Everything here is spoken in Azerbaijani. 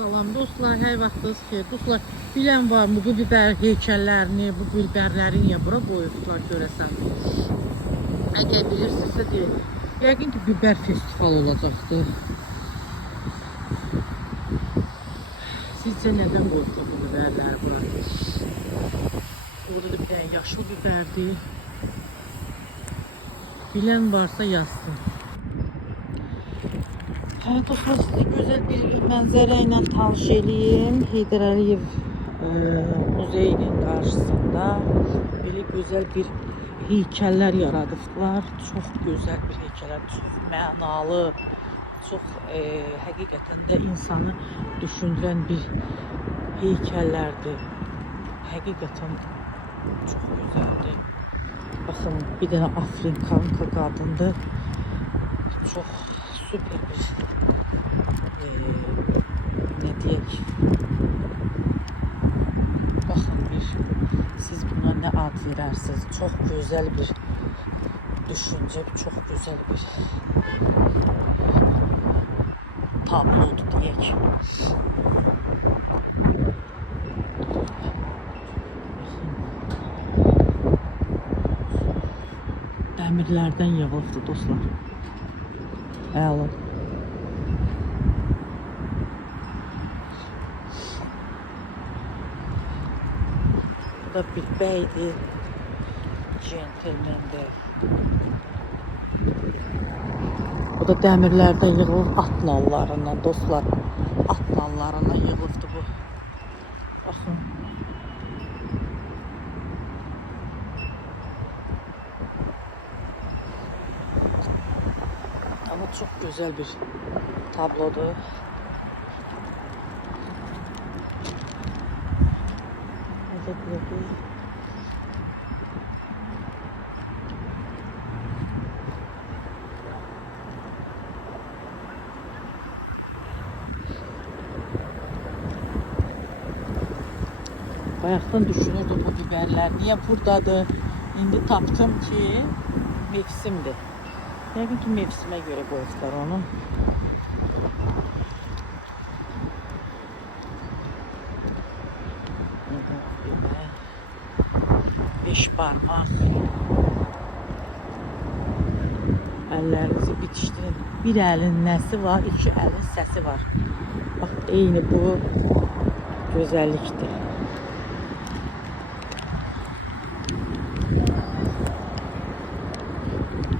Salam dostlar, hər vaxtınız xeyir. Dostlar, bilən varmı bu biber heykəllərini, bu biberləri niyə bura qoyublar görəsən? Əgər bilirsinizsə deyin. Yəqin ki, biber festival olacaqdır. Sizcə nədən qoyublar bu biberləri bura? Burada da bir dənə yaşıl biberdir. Bilən varsa yazsın. Evet dostlar, size güzel bir mənzərə ilə tanış eləyim. Heydər Əliyev muzeyinin qarşısında belə gözəl bir heykəllər yaradıblar. Çox gözəl bir heykəllər, çox mənalı, çox həqiqətən də insanı düşündürən bir heykəllərdir. Həqiqətən çox gözəldir. Baxın, bir dənə Afrikanka qadındır. Çox süper bir ne diyek, bakın siz buna ne ad verirsiniz, çok güzel bir düşünce, çok güzel bir tablodu diyek. Dəmirlərdən yığılıbdı dostlar. Əla. Bu da bir bəydir, centilmendir. Bu da dəmirlərdən yığılıb at nallarından dostlar. At nallarından yığılıbdı bu. Baxın. Ama çok güzel bir tablodur. Bayaqdan düşünürdüm bu biberler niye buradadır. İndi tapdım ki mevsimdir. Yəqin ki mevsimə görə qoyublar onu. Beş parmaq. Əllərinizi bitişdirin. Bir əlin nəsi var, iki əlin səsi var. Bax, eyni bu gözəllikdir.